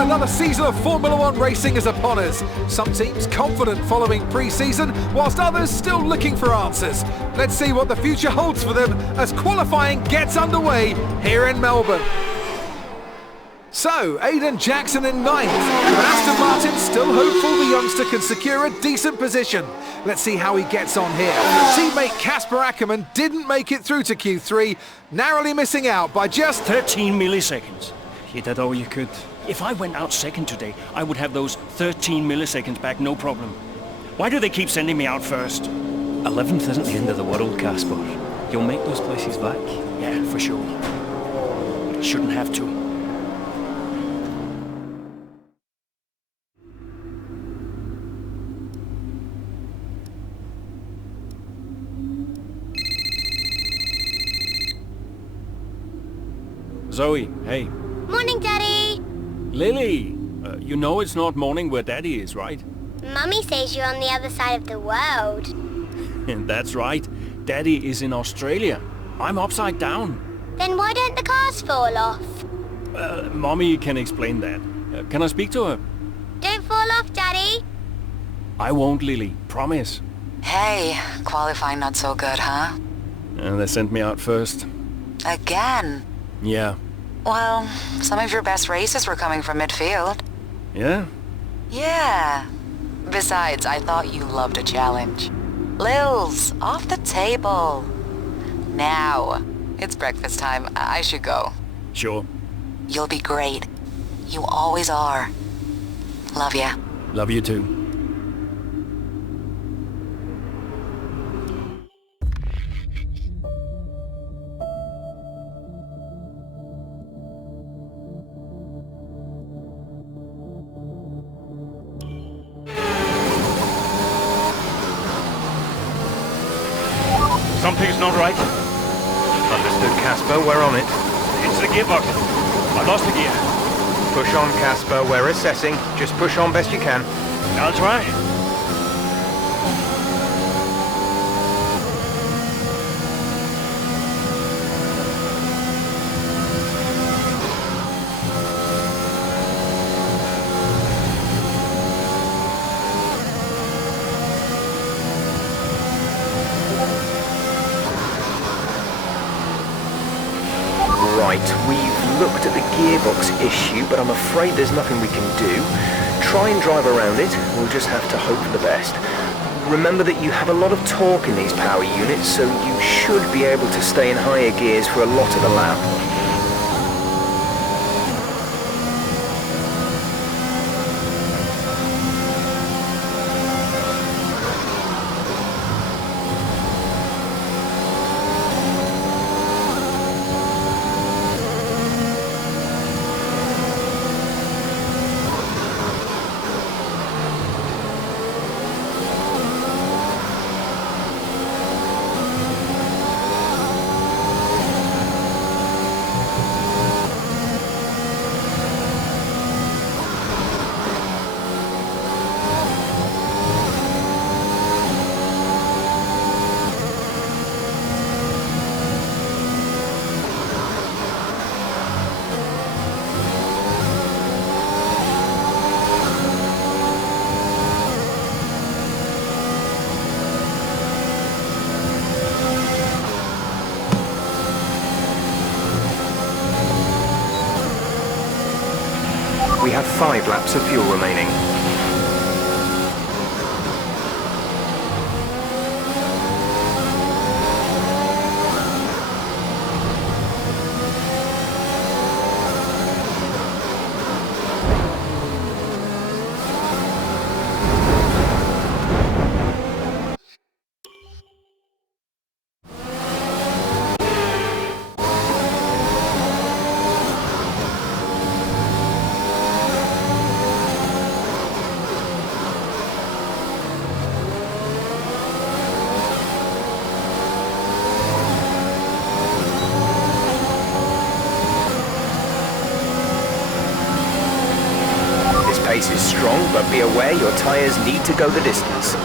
another season of Formula One racing is upon us. Some teams confident following pre-season, whilst others still looking for answers. Let's see what the future holds for them as qualifying gets underway here in Melbourne. So, Aiden Jackson in ninth, but Aston Martin still hopeful the youngster can secure a decent position. Let's see how he gets on here. Teammate Casper Ackerman didn't make it through to Q3, narrowly missing out by just 13 milliseconds. You did all you could. If I went out second today, I would have those 13 milliseconds back, no problem. Why do they keep sending me out first? 11th isn't the end of the world, Casper. You'll make those places back. Yeah, for sure. But I shouldn't have to. Zoe, hey. Morning, Daddy. Lily, you know it's not morning where Daddy is, right? Mummy says you're on the other side of the world. And that's right. Daddy is in Australia. I'm upside down. Then why don't the cars fall off? Mommy can explain that. Can I speak to her? Don't fall off, Daddy. I won't, Lily. Promise. Hey, qualifying not so good, huh? They sent me out first. Again? Yeah. Well, some of your best races were coming from midfield. Yeah? Yeah. Besides, I thought you loved a challenge. Lils, off the table. Now, it's breakfast time. I should go. Sure. You'll be great. You always are. Love ya. Love you too. Something's not right. Understood, Casper. We're on it. It's the gearbox. I lost the gear. Push on, Casper. We're assessing. Just push on best you can. I'll try. Right, we've looked at the gearbox issue, but I'm afraid there's nothing we can do. Try and drive around it, we'll just have to hope for the best. Remember that you have a lot of torque in these power units, so you should be able to stay in higher gears for a lot of the lap. We have 5 laps of fuel remaining. Pace is strong, but be aware your tyres need to go the distance.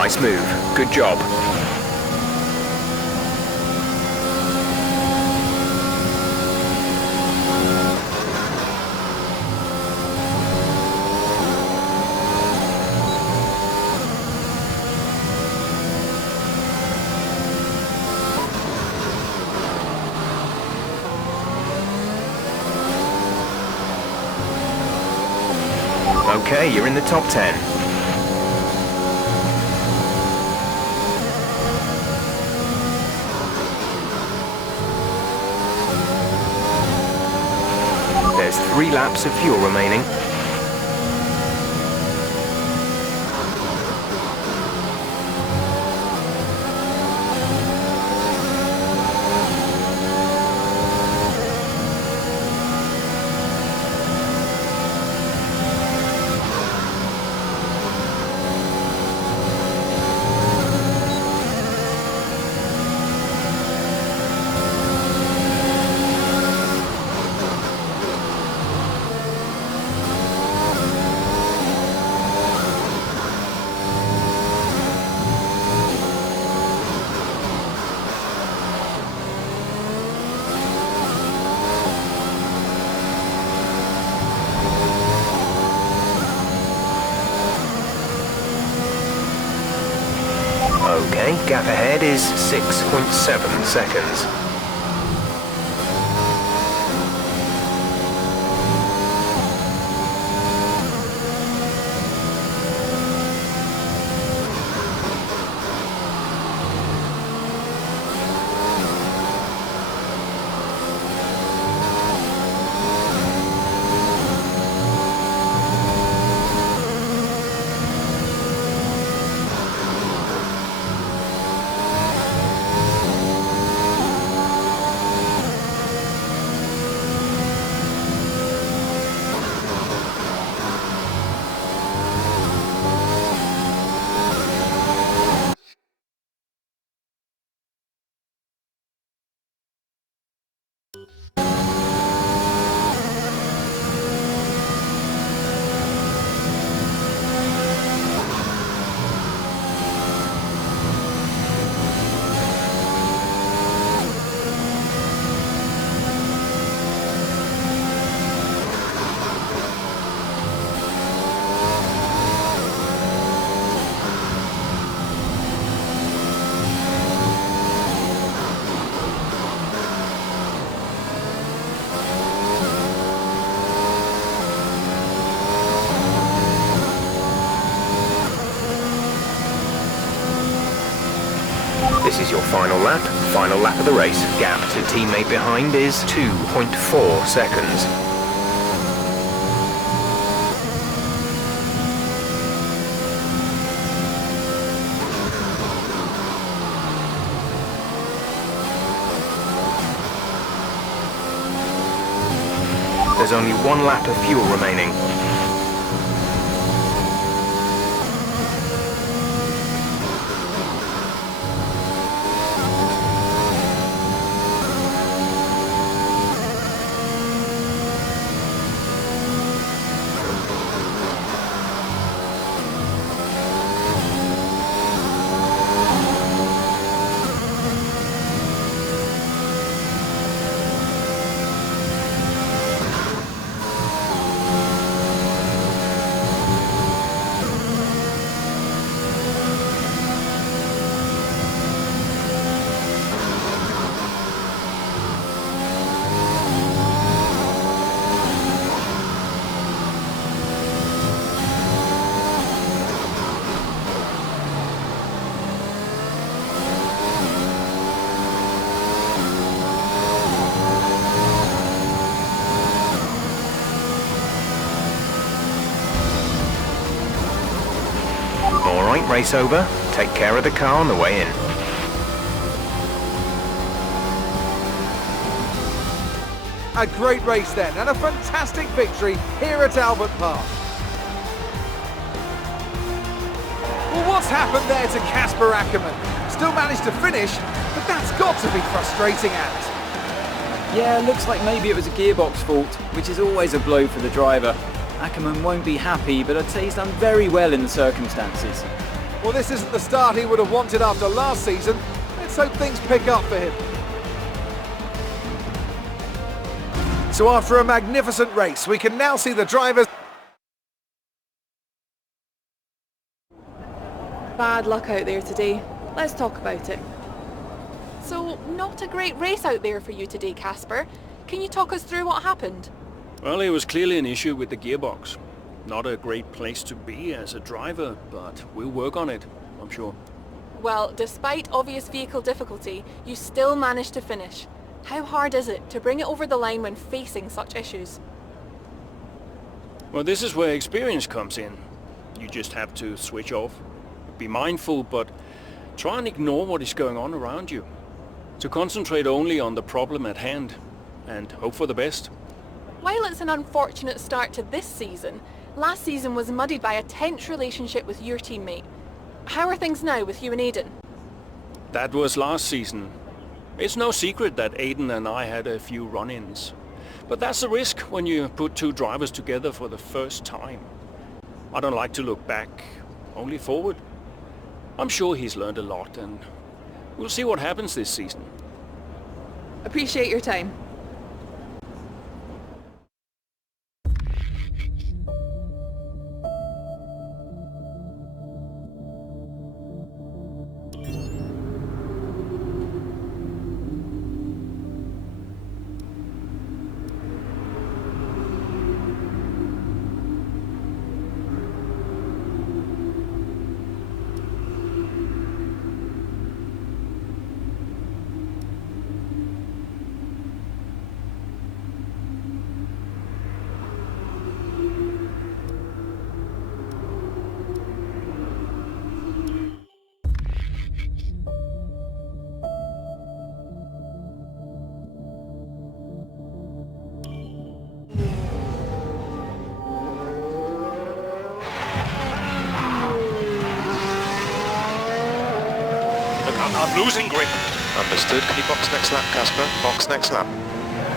Nice move. Good job. Okay, you're in the top 10. There's 3 laps of fuel remaining. Okay, gap ahead is 6.7 seconds. This is your final lap of the race. Gap to teammate behind is 2.4 seconds. There's only 1 lap of fuel remaining. Alright, race over. Take care of the car on the way in. A great race then, and a fantastic victory here at Albert Park. Well, what's happened there to Casper Ackerman? Still managed to finish, but that's got to be frustrating, Ant. Yeah, looks like maybe it was a gearbox fault, which is always a blow for the driver. Ackerman won't be happy, but I'd say he's done very well in the circumstances. Well, this isn't the start he would have wanted after last season. Let's hope things pick up for him. So after a magnificent race, we can now see the drivers... Bad luck out there today. Let's talk about it. So, not a great race out there for you today, Casper. Can you talk us through what happened? Well, it was clearly an issue with the gearbox. Not a great place to be as a driver, but we'll work on it, I'm sure. Well, despite obvious vehicle difficulty, you still managed to finish. How hard is it to bring it over the line when facing such issues? Well, this is where experience comes in. You just have to switch off. Be mindful, but try and ignore what is going on around you. To concentrate only on the problem at hand, and hope for the best. While it's an unfortunate start to this season, last season was muddied by a tense relationship with your teammate. How are things now with you and Aiden? That was last season. It's no secret that Aiden and I had a few run-ins. But that's the risk when you put two drivers together for the first time. I don't like to look back, only forward. I'm sure he's learned a lot, and we'll see what happens this season. Appreciate your time. I'm losing grip. Understood. Can you box next lap, Casper? Box next lap.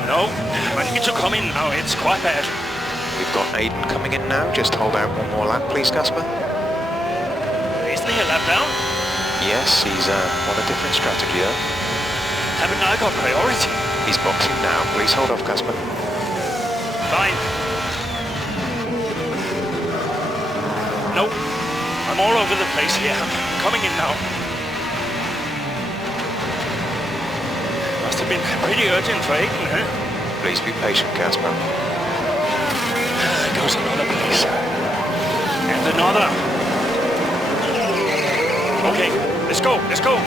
No, I need to come in now. It's quite bad. We've got Aiden coming in now. Just hold out one more lap, please, Casper. Isn't he a lap down? Yes, he's on a different strategy, though. Haven't I got priority? He's boxing now. Please hold off, Casper. Fine. No, I'm all over the place here. I'm coming in now. Must have been pretty urgent for Aiden, huh? Please be patient, Casper. There goes another place. And another. Okay, let's go, let's go.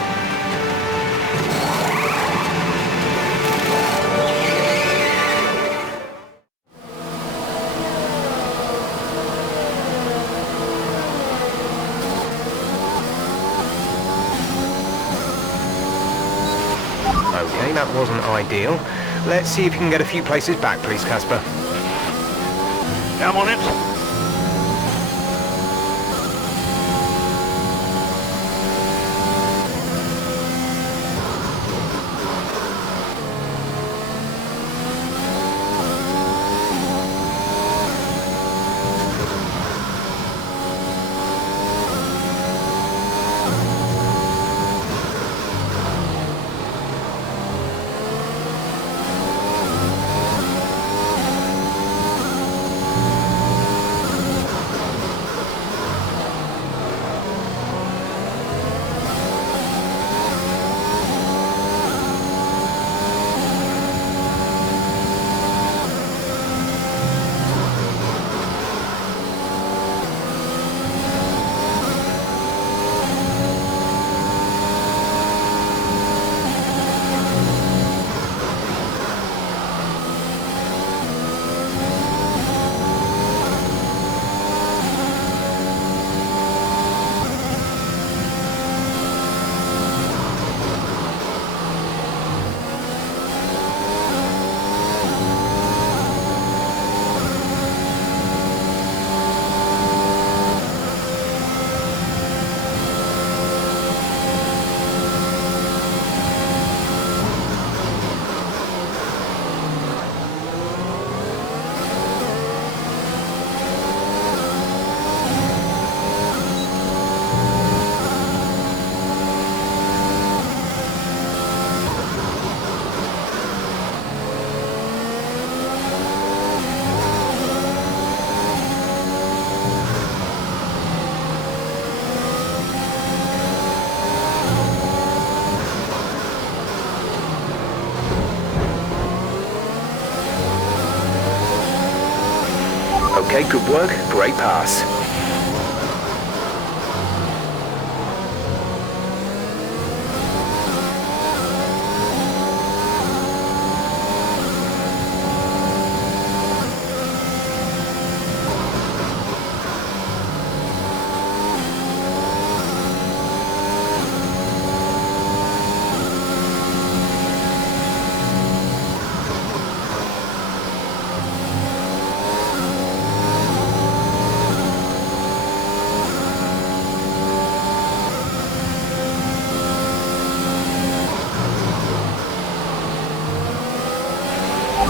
Okay, that wasn't ideal. Let's see if you can get a few places back, please, Casper. Yeah, I'm on it. Okay, good work. Great pass.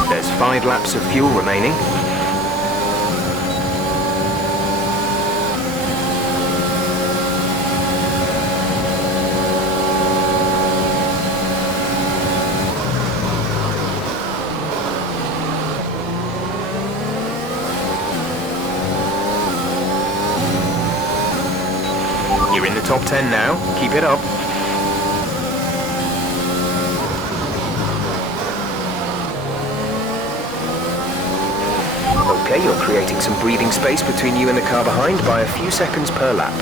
There's 5 laps of fuel remaining. You're in the top 10 now. Keep it up. Okay, you're creating some breathing space between you and the car behind by a few seconds per lap.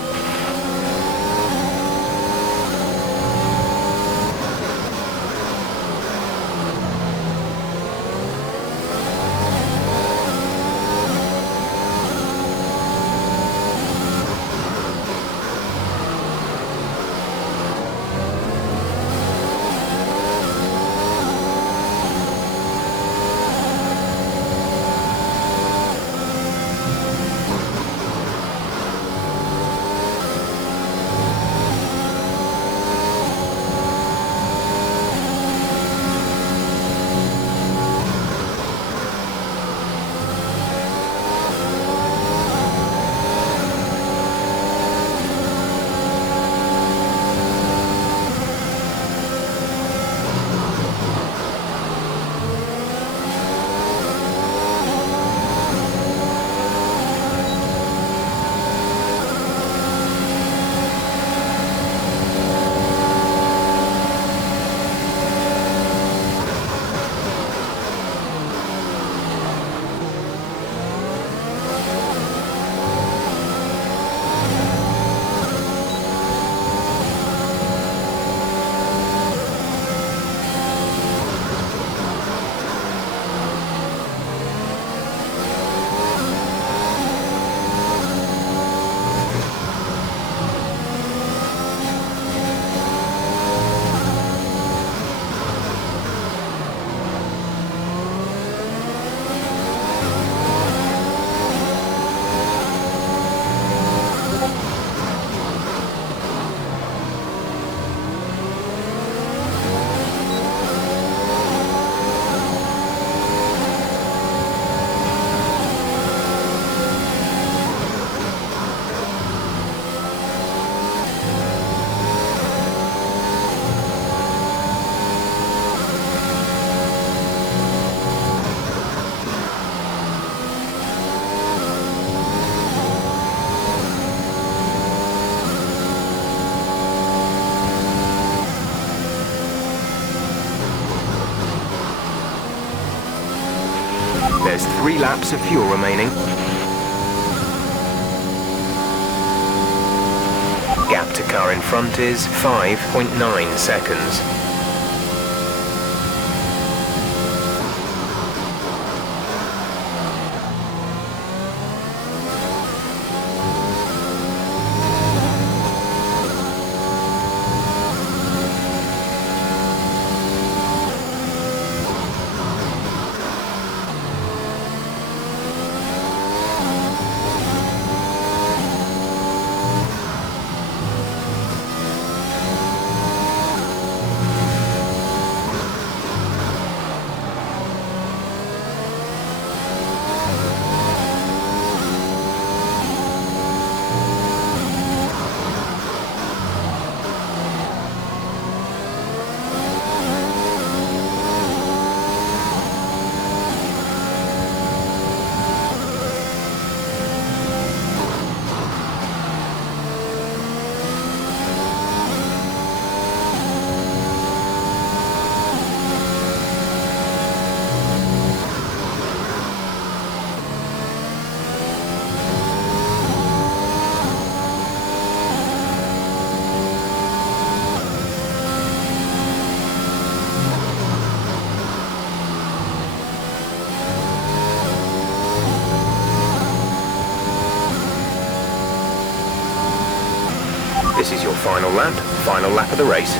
There's 3 laps of fuel remaining. Gap to car in front is 5.9 seconds. This is your final lap of the race.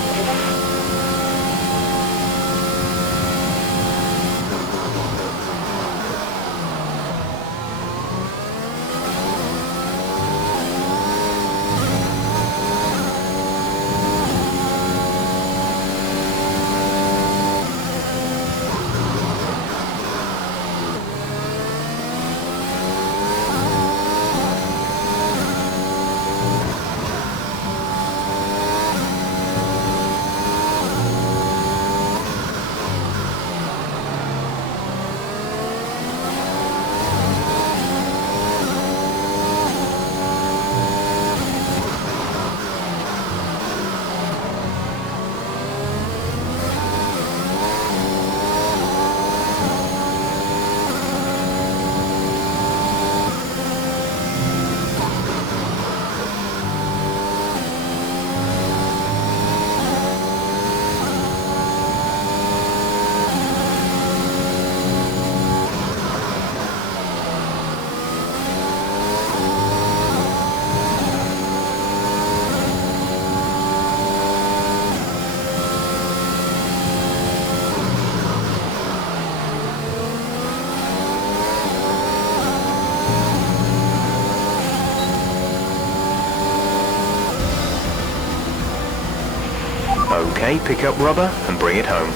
Okay, pick up rubber and bring it home.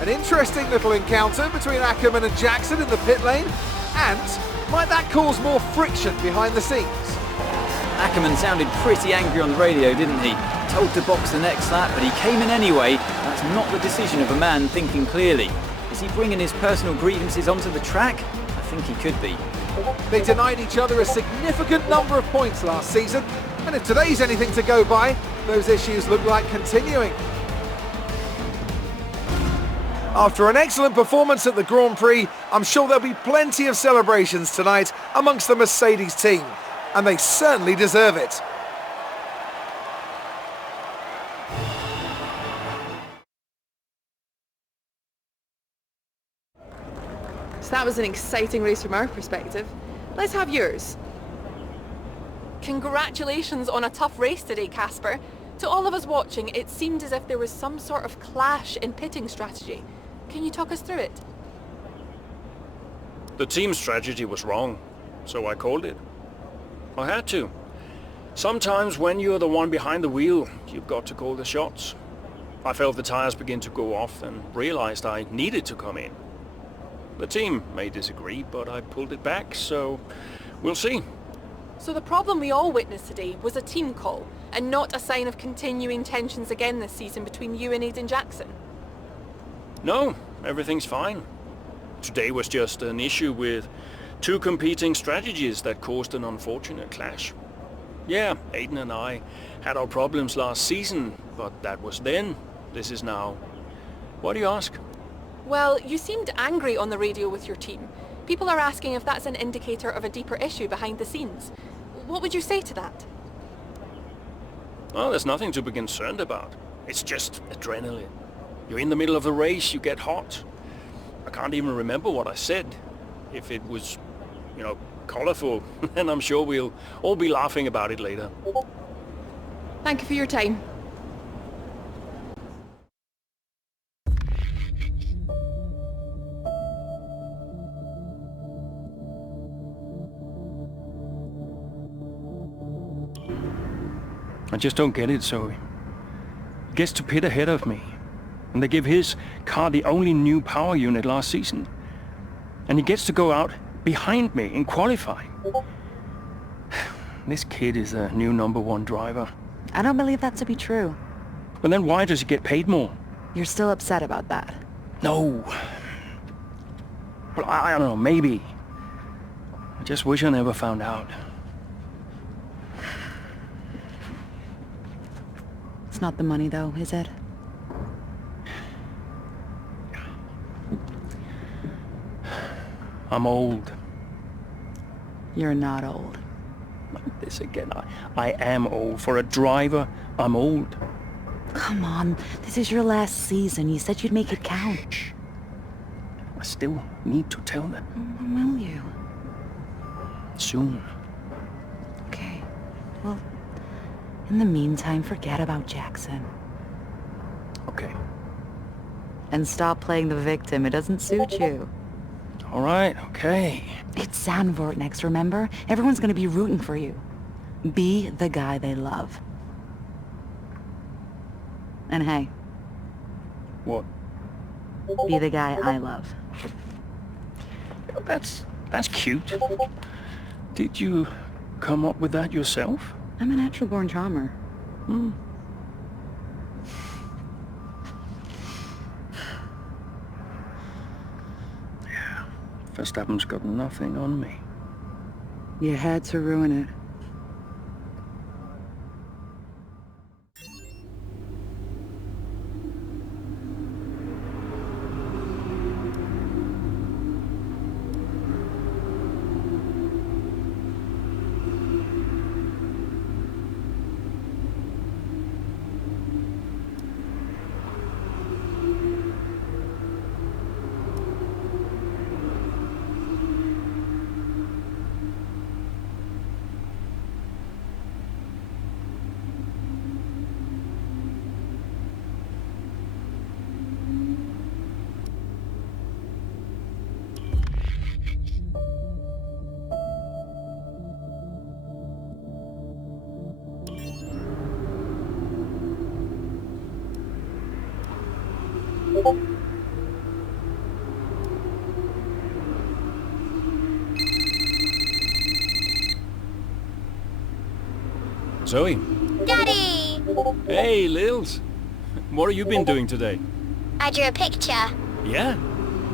An interesting little encounter between Ackerman and Jackson in the pit lane, and might that cause more friction behind the scenes? Ackerman sounded pretty angry on the radio, didn't he? Told to box the next lap, but he came in anyway. That's not the decision of a man thinking clearly. Is he bringing his personal grievances onto the track? I think he could be. They denied each other a significant number of points last season, and if today's anything to go by, those issues look like continuing. After an excellent performance at the Grand Prix, I'm sure there'll be plenty of celebrations tonight amongst the Mercedes team, and they certainly deserve it. So that was an exciting race from our perspective. Let's have yours. Congratulations on a tough race today, Casper. To all of us watching, it seemed as if there was some sort of clash in pitting strategy. Can you talk us through it? The team strategy was wrong, so I called it. I had to. Sometimes when you're the one behind the wheel, you've got to call the shots. I felt the tires begin to go off and realized I needed to come in. The team may disagree, but I pulled it back, so we'll see. So the problem we all witnessed today was a team call, and not a sign of continuing tensions again this season between you and Aidan Jackson? No, everything's fine. Today was just an issue with two competing strategies that caused an unfortunate clash. Yeah, Aidan and I had our problems last season, but that was then. This is now. Why do you ask? Well, you seemed angry on the radio with your team. People are asking if that's an indicator of a deeper issue behind the scenes. What would you say to that? Well, there's nothing to be concerned about. It's just adrenaline. You're in the middle of a race, you get hot. I can't even remember what I said. If it was, colourful, then I'm sure we'll all be laughing about it later. Thank you for your time. I just don't get it, Zoe. He gets to pit ahead of me, and they give his car the only new power unit last season. And he gets to go out behind me in qualifying. This kid is the new #1 driver. I don't believe that to be true. But then why does he get paid more? You're still upset about that? No. Well, I don't know, maybe. I just wish I never found out. It's not the money, though, is it? I'm old. You're not old. Like this again. I am old. For a driver, I'm old. Come on, this is your last season. You said you'd make it count. I still need to tell them. Will you? soon. Okay. Well, in the meantime, forget about Jackson. Okay. And stop playing the victim. It doesn't suit you. All right, okay. It's Zandvoort next, remember? Everyone's gonna be rooting for you. Be the guy they love. And hey, What? be the guy I love. That's cute. Did you come up with that yourself? I'm a natural-born charmer. Yeah. Verstappen's got nothing on me. You had to ruin it. Zoe. Daddy! Hey, Lils. What have you been doing today? I drew a picture. Yeah?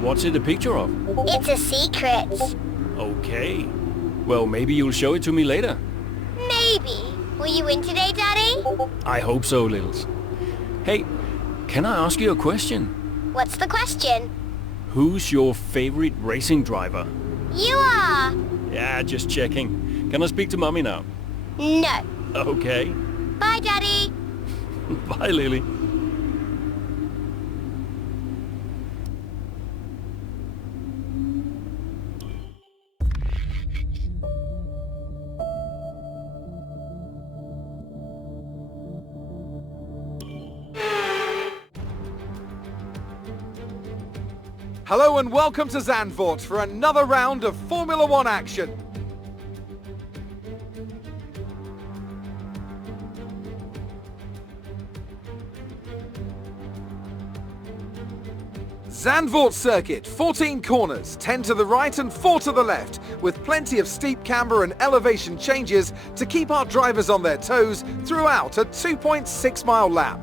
What's it a picture of? It's a secret. Okay. Well, maybe you'll show it to me later. Maybe. Will you win today, Daddy? I hope so, Lils. Hey, can I ask you a question? What's the question? Who's your favorite racing driver? You are. Yeah, just checking. Can I speak to Mommy now? No. Okay. Bye, Daddy. Bye, Lily. Hello and welcome to Zandvoort for another round of Formula One action. Zandvoort circuit, 14 corners, 10 to the right and 4 to the left, with plenty of steep camber and elevation changes to keep our drivers on their toes throughout a 2.6 mile lap.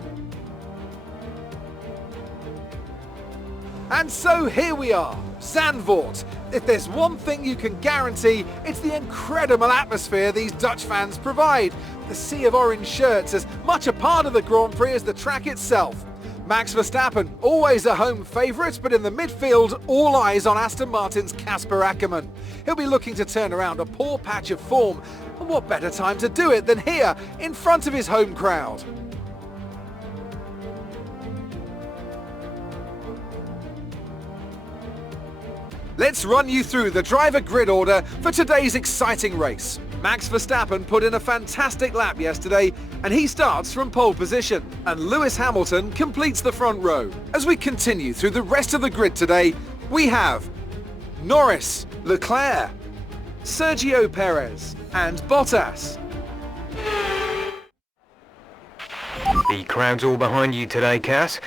And so here we are, Zandvoort. If there's one thing you can guarantee, it's the incredible atmosphere these Dutch fans provide. The sea of orange shirts as much a part of the Grand Prix as the track itself. Max Verstappen, always a home favourite, but in the midfield, all eyes on Aston Martin's Casper Ackerman. He'll be looking to turn around a poor patch of form, and what better time to do it than here, in front of his home crowd. Let's run you through the driver grid order for today's exciting race. Max Verstappen put in a fantastic lap yesterday, and he starts from pole position, and Lewis Hamilton completes the front row. As we continue through the rest of the grid today, we have Norris, Leclerc, Sergio Perez, and Bottas. The crowd's all behind you today, Cass.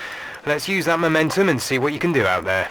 Let's use that momentum and see what you can do out there.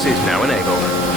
Access is now enabled.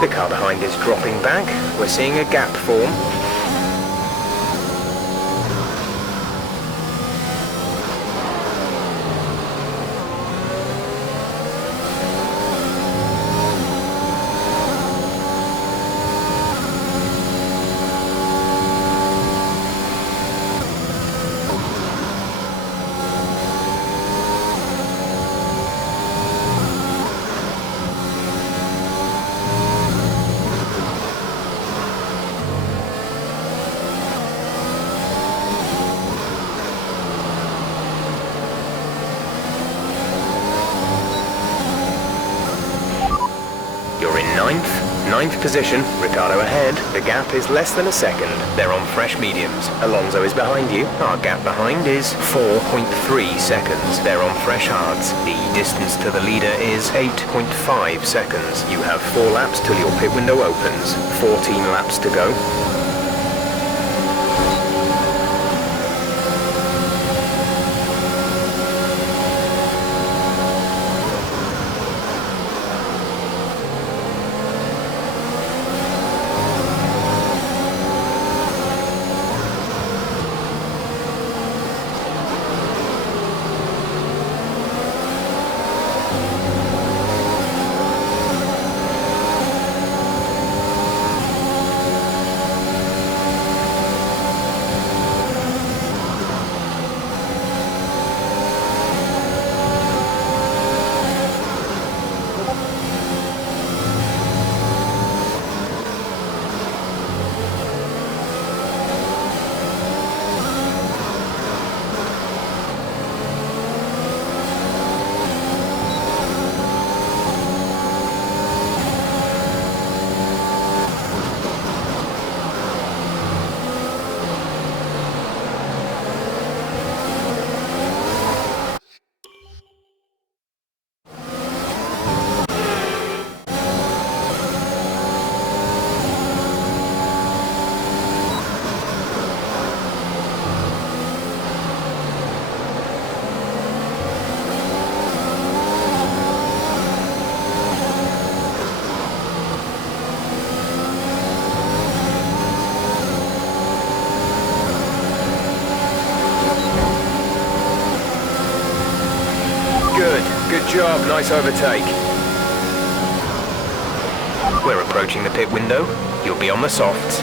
The car behind is dropping back. We're seeing a gap form. Ninth position, Ricardo ahead. The gap is less than a second. They're on fresh mediums. Alonso is behind you. Our gap behind is 4.3 seconds. They're on fresh hards. The distance to the leader is 8.5 seconds. You have 4 laps till your pit window opens. 14 laps to go. job, nice overtake. We're approaching the pit window. You'll be on the softs.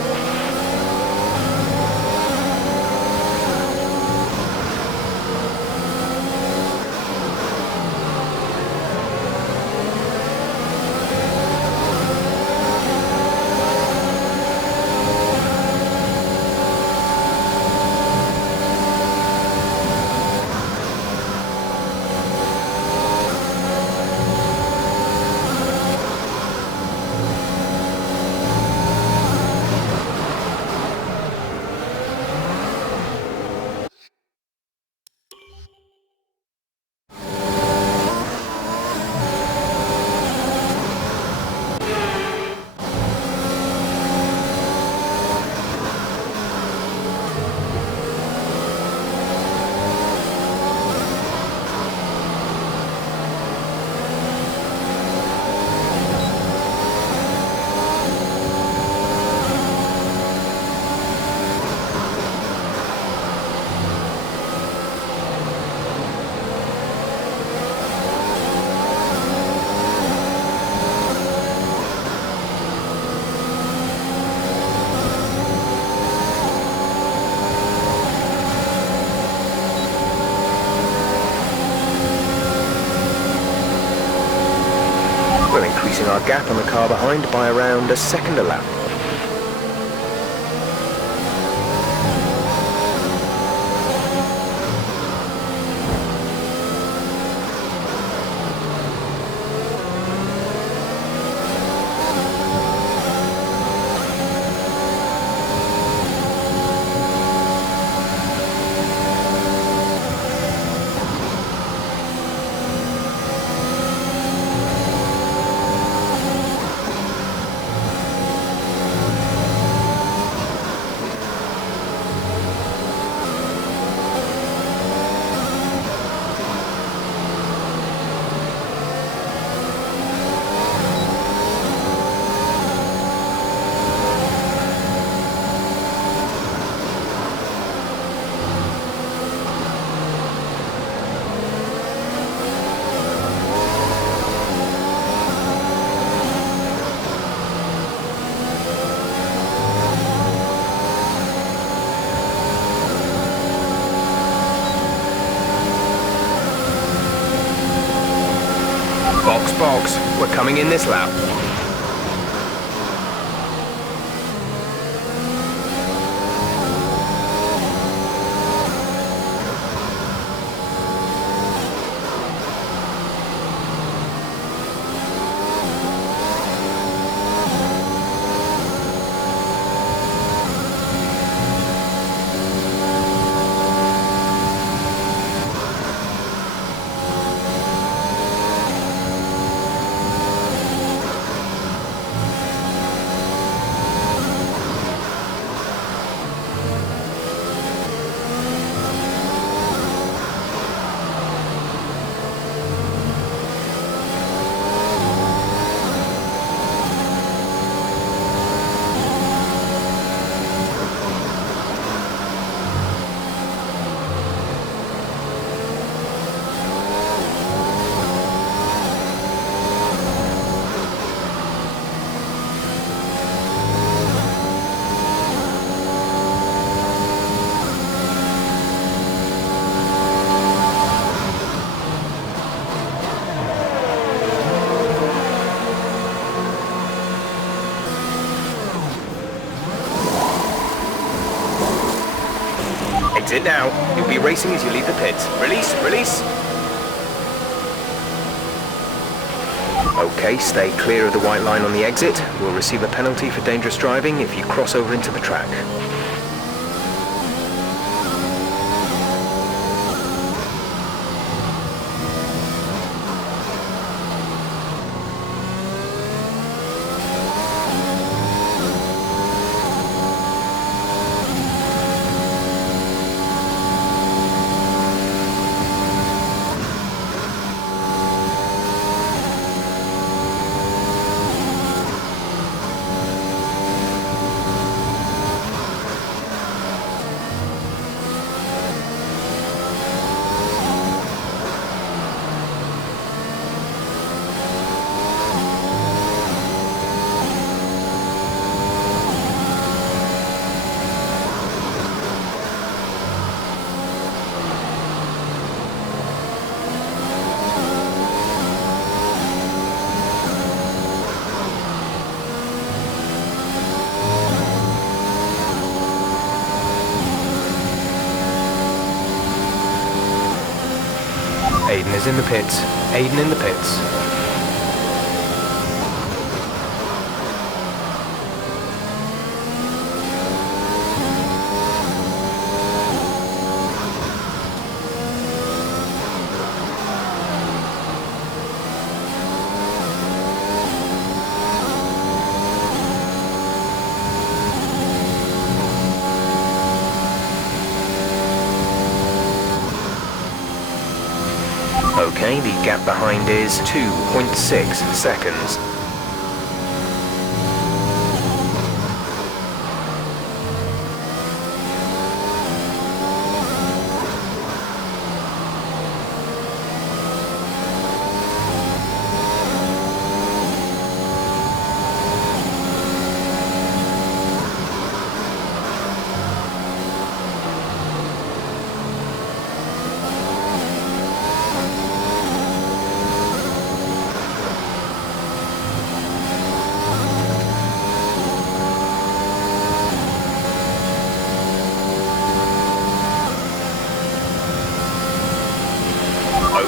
Our gap on the car behind by around a second a lap. Box, we're coming in this lap. Exit now. You'll be racing as you leave the pits. Release, release. Okay, stay clear of the white line on the exit. We'll receive a penalty for dangerous driving if you cross over into the track. is in the pits. Aiden in the pits. Okay, the gap behind is 2.6 seconds.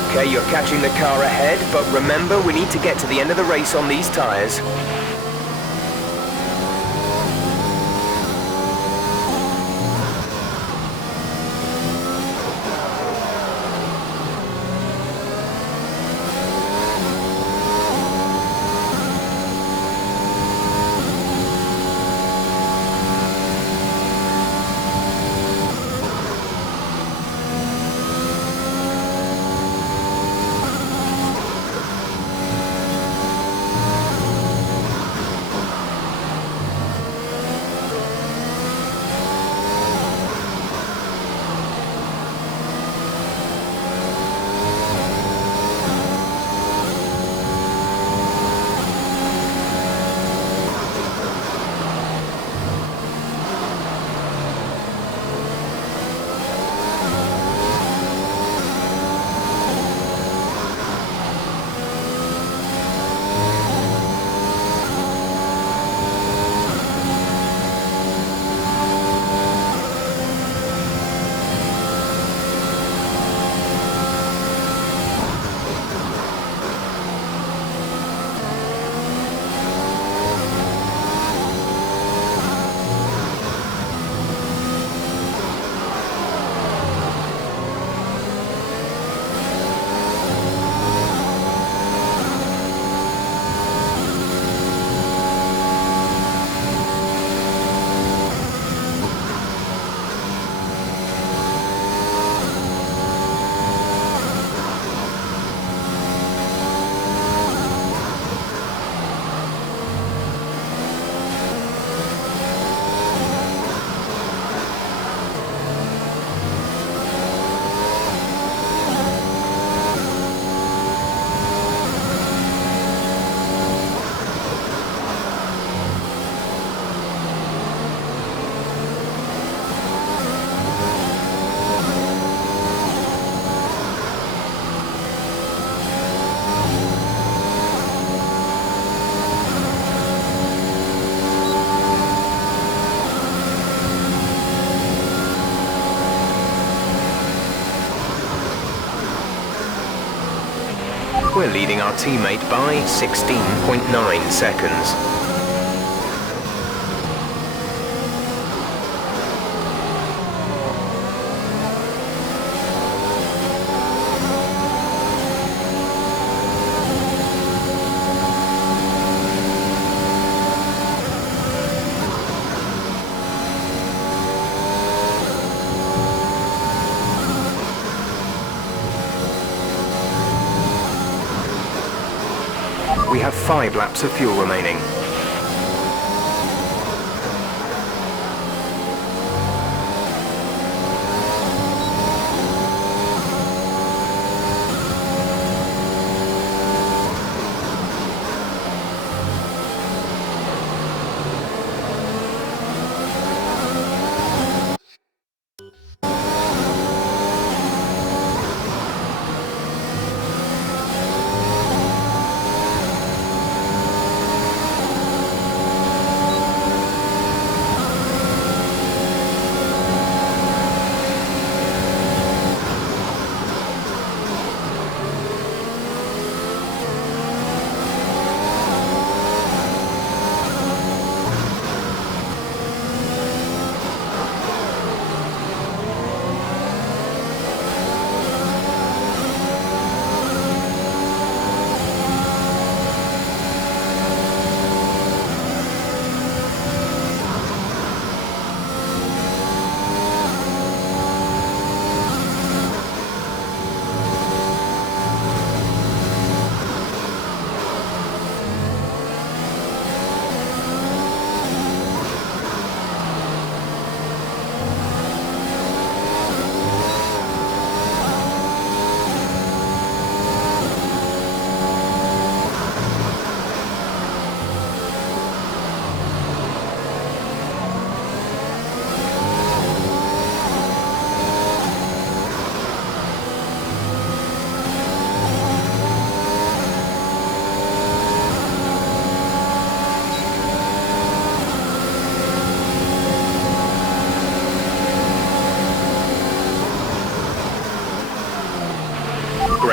Okay, you're catching the car ahead, but remember, we need to get to the end of the race on these tyres. We're leading our teammate by 16.9 seconds. We have 5 laps of fuel remaining.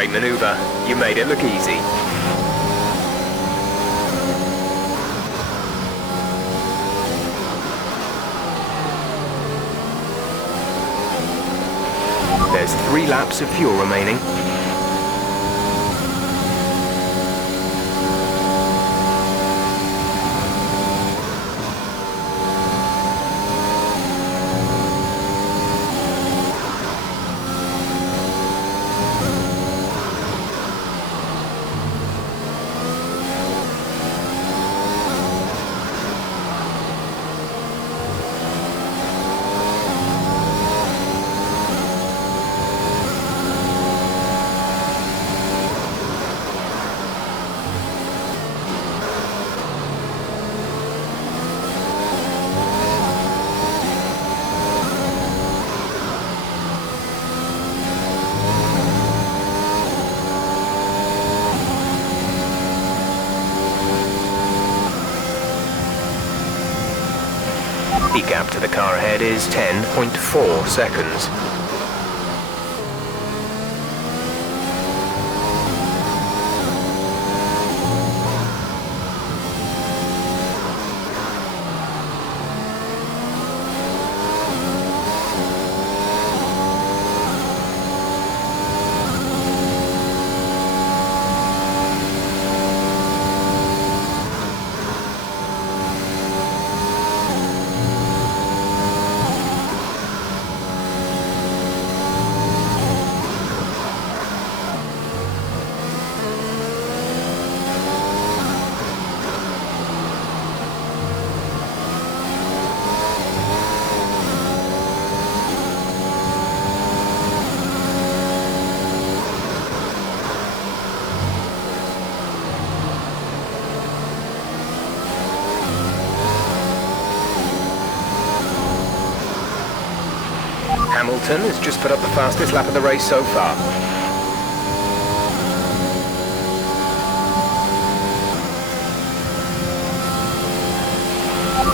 Great maneuver. You made it look easy. There's 3 laps of fuel remaining. The gap to the car ahead is 10.4 seconds. Hamilton has just put up the fastest lap of the race so far.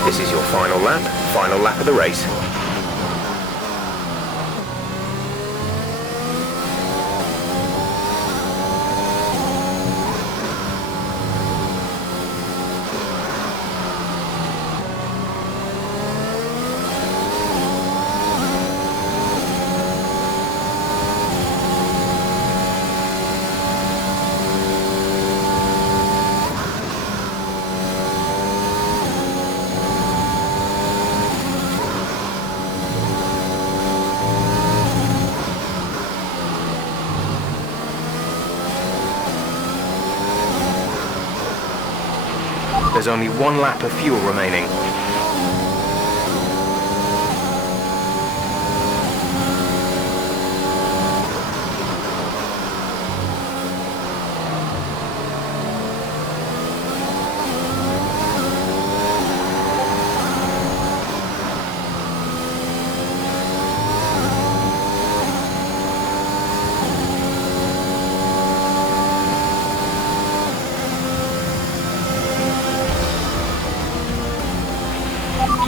This is your final lap of the race. There's only 1 lap of fuel remaining.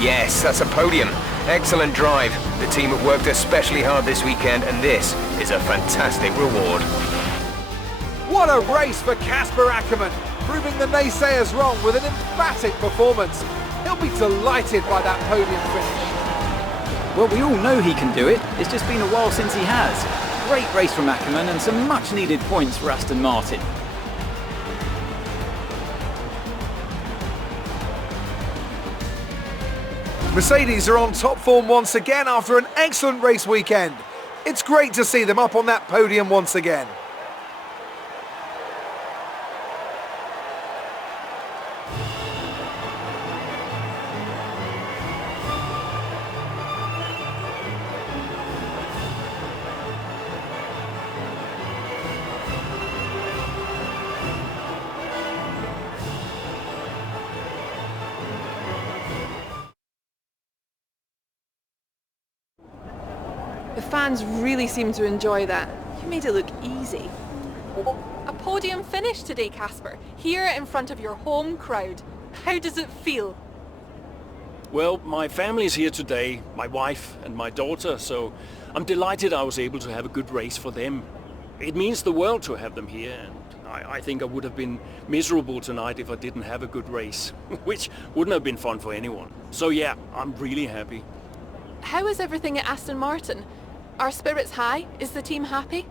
Yes, that's a podium. Excellent drive. The team have worked especially hard this weekend, and this is a fantastic reward. What a race for Casper Ackerman, proving the naysayers wrong with an emphatic performance. He'll be delighted by that podium finish. Well, we all know he can do it. It's just been a while since he has. Great race from Ackerman and some much needed points for Aston Martin. Mercedes are on top form once again after an excellent race weekend. It's great to see them up on that podium once again. The fans really seem to enjoy that. You made it look easy. A podium finish today, Casper, here in front of your home crowd. How does it feel? Well, my family's here today, my wife and my daughter, so I'm delighted I was able to have a good race for them. It means the world to have them here, and I think I would have been miserable tonight if I didn't have a good race, which wouldn't have been fun for anyone. So yeah, I'm really happy. How is everything at Aston Martin? Are spirits high? Is the team happy?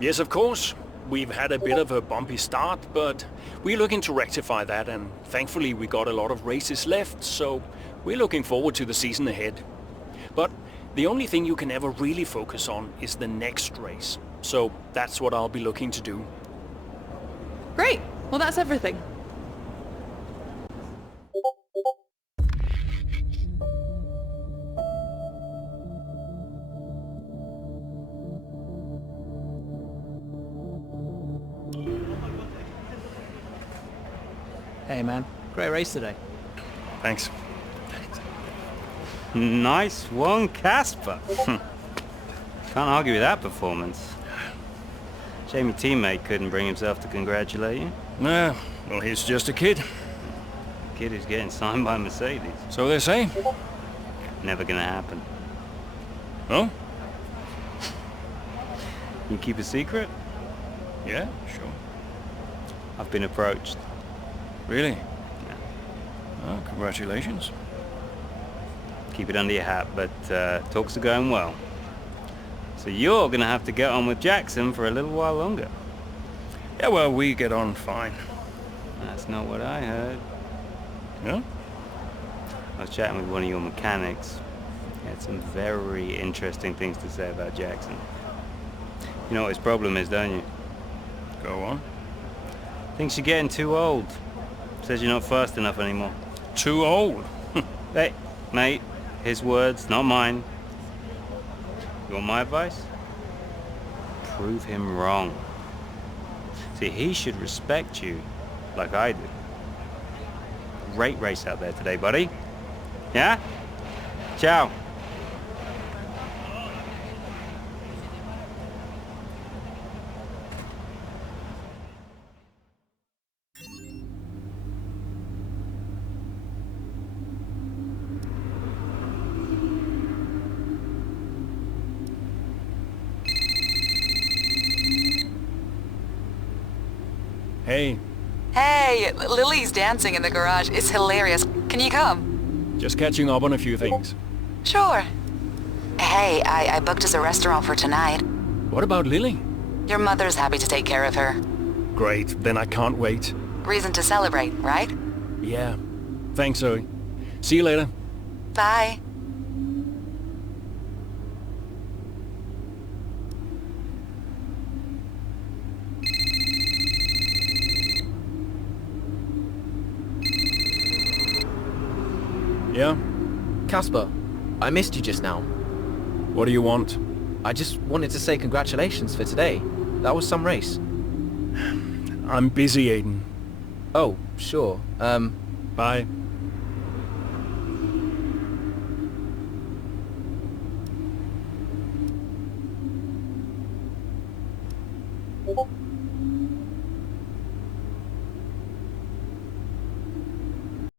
Yes, of course. We've had a bit of a bumpy start, but we're looking to rectify that, and thankfully we got a lot of races left, so we're looking forward to the season ahead. But the only thing you can ever really focus on is the next race. So that's what I'll be looking to do. Great. Well, that's everything. Hey man, great race today. Thanks. Nice one, Casper. Can't argue with that performance. Shame your teammate couldn't bring himself to congratulate you. Nah, well, he's just a kid. Kid who's getting signed by Mercedes. So they say. Never gonna happen. Oh? You keep a secret? Yeah, sure. I've been approached. Really? Yeah. Oh, congratulations. Keep it under your hat, but talks are going well. So you're gonna have to get on with Jackson for a little while longer. Yeah, well, we get on fine. That's not what I heard. Yeah? I was chatting with one of your mechanics. He had some very interesting things to say about Jackson. You know what his problem is, don't you? Go on. Thinks you're getting too old. Says you're not fast enough anymore. Too old? Hey, mate, his words, not mine. You want my advice? Prove him wrong. See, he should respect you like I do. Great race out there today, buddy. Yeah? Ciao. Hey. Hey, Lily's dancing in the garage. It's hilarious. Can you come? Just catching up on a few things. Sure. Hey, I booked us a restaurant for tonight. What about Lily? Your mother's happy to take care of her. Great, then I can't wait. Reason to celebrate, right? Yeah. Thanks, Zoe. See you later. Bye. Yeah? Casper, I missed you just now. What do you want? I just wanted to say congratulations for today. That was some race. I'm busy, Aiden. Oh, sure. Bye.